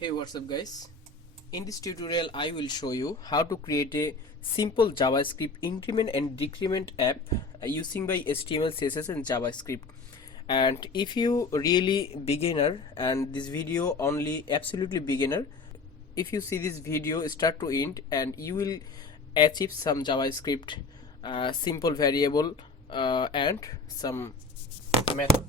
Hey, what's up guys? In this tutorial I will show you how to create a simple JavaScript increment and decrement app using by HTML, CSS and JavaScript. And if you really beginner and this video only absolutely beginner, if you see this video start to end and you will achieve some JavaScript simple variable and some method.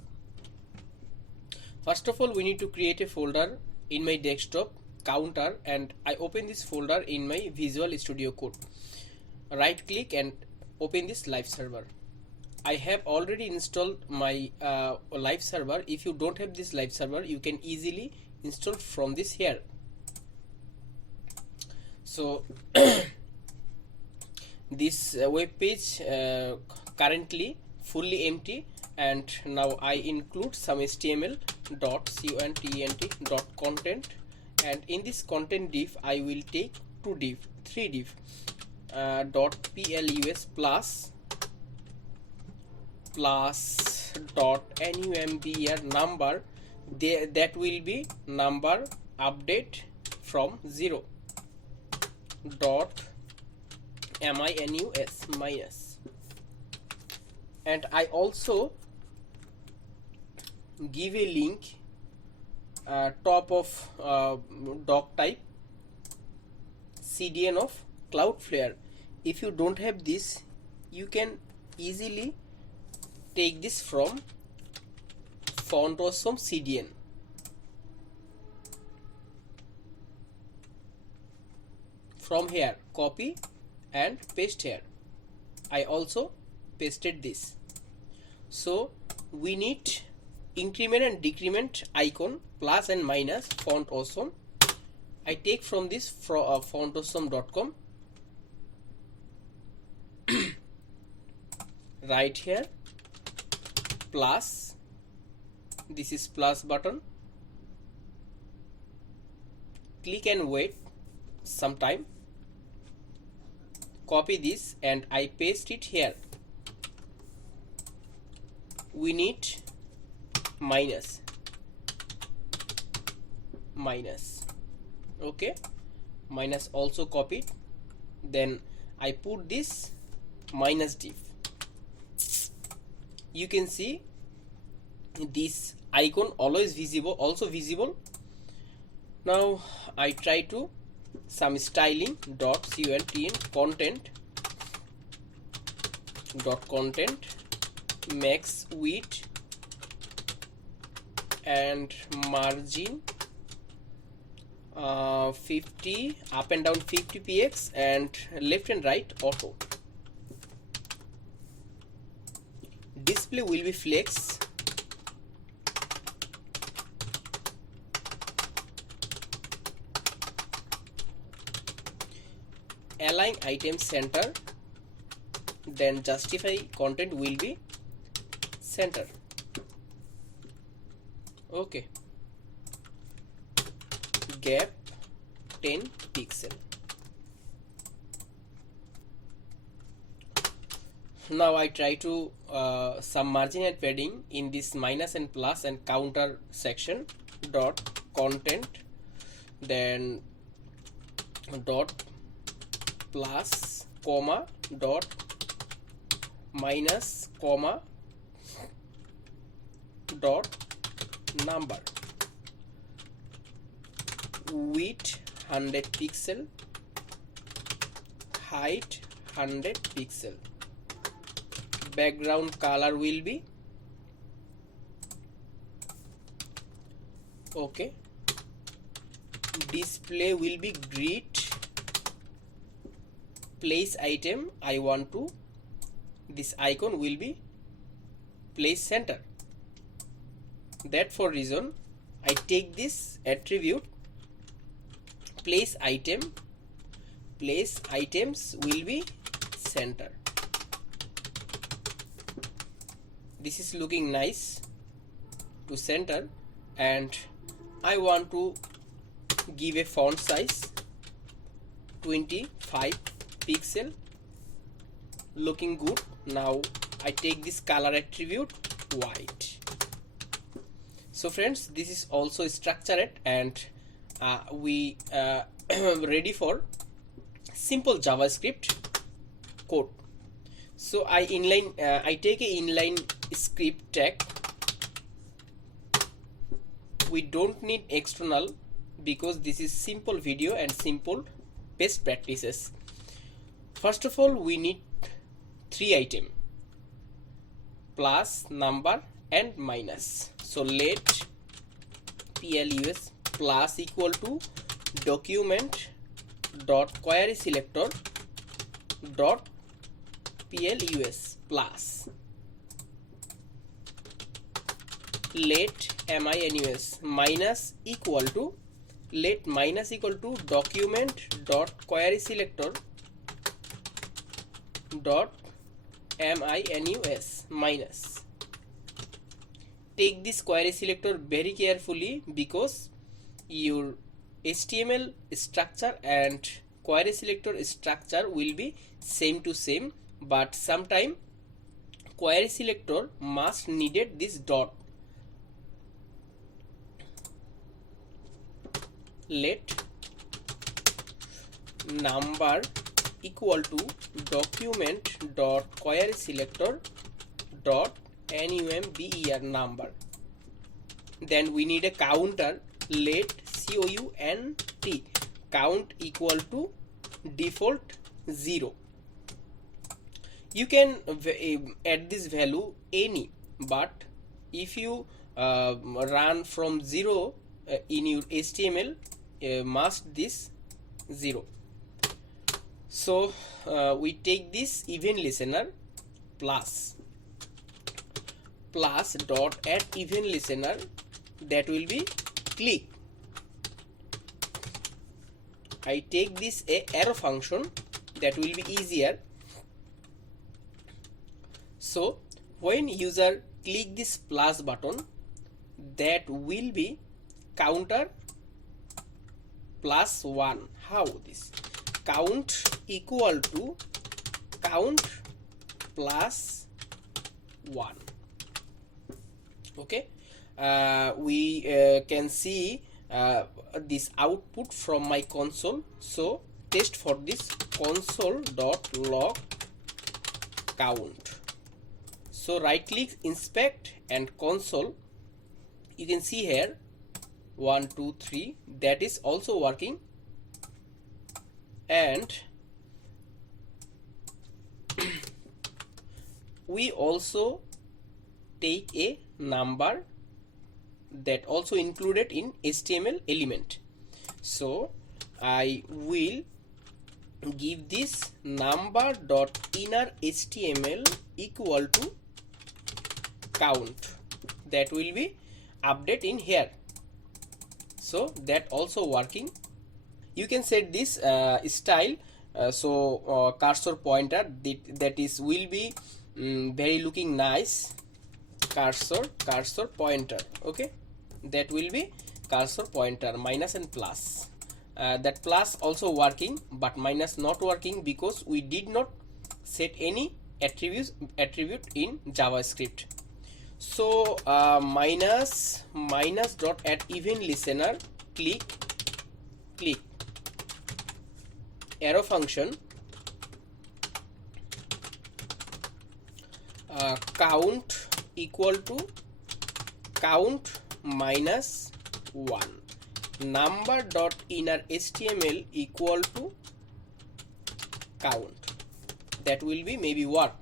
First of all, we need to create a folder in my desktop counter, and I open this folder in my Visual Studio Code. Right click and open this live server. I have already installed my live server. If you don't have this live server, you can easily install from this here. So this web page currently fully empty, and now I include some html.content, and in this content div I will take three div .plus plus .number number, that will be number update from 0 minus minus, and I also give a link top of doc type CDN of Cloudflare. If you don't have this, you can easily take this from font awesome CDN. From here copy and paste here. I also pasted this. So we need increment and decrement icon plus and minus font awesome. I take from this fontawesome.com. Right here plus, this is plus button. Click and wait some time. Copy this and I paste it here. We need minus, okay, minus also copied. Then I put this minus div. You can see this icon always visible, also visible. Now I try to some styling content max width and margin 50, up and down 50 px, and left and right auto. Display will be flex. Align item center, then justify content will be center. Okay, gap 10 pixel. Now I try to some margin and padding in this minus and plus and counter section dot content, then dot plus comma dot minus comma dot number, width 100 pixel, height 100 pixel, background color will be okay, display will be grid, place item I want to, this icon will be place center. That for reason I take this attribute place item, place items will be center. This is looking nice to center, and I want to give a font size 25 pixel, looking good. Now I take this color attribute white. So friends, this is also structured, and we ready for simple JavaScript code. So I take a inline script tag. We don't need external because this is simple video and simple best practices. First of all, we need 3 items: plus, number and minus. So let plus plus equal to document dot query selector dot plus plus. Let minus minus equal to document dot query selector dot minus. Take this query selector very carefully because your HTML structure and query selector structure will be same to same, but sometime query selector must needed this dot. Let number equal to document dot query selector dot number number. Then we need a counter. Let count equal to default 0. You can add this value any, but if you run from 0 in your HTML, must this 0. So we take this event listener plus dot add event listener, that will be click. I take this arrow function, that will be easier. So when user click this plus button, that will be counter plus 1. How this? Count equal to count plus 1. Okay, we can see this output from my console. So test for this console.log count. So right click, inspect and console. You can see here 1 2 3, that is also working. And we also take a number that also included in HTML element. So I will give this number dot inner HTML equal to count, that will be update in here. So that also working. You can set this style, cursor pointer, that is will be very looking nice. Cursor pointer, okay, that will be cursor pointer, minus and plus. That plus also working, but minus not working because we did not set any attribute in JavaScript. So minus dot add event listener, click arrow function, count equal to count minus 1, number dot inner HTML equal to count, that will be maybe work.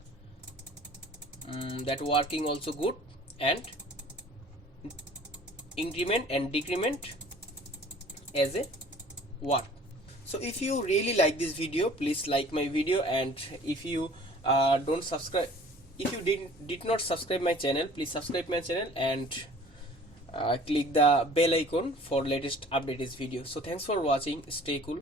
That working also good. And increment and decrement as a work. So if you really like this video, please like my video, and if you don't subscribe, if you did not subscribe my channel, please subscribe my channel and click the bell icon for latest updated video. So thanks for watching. Stay cool.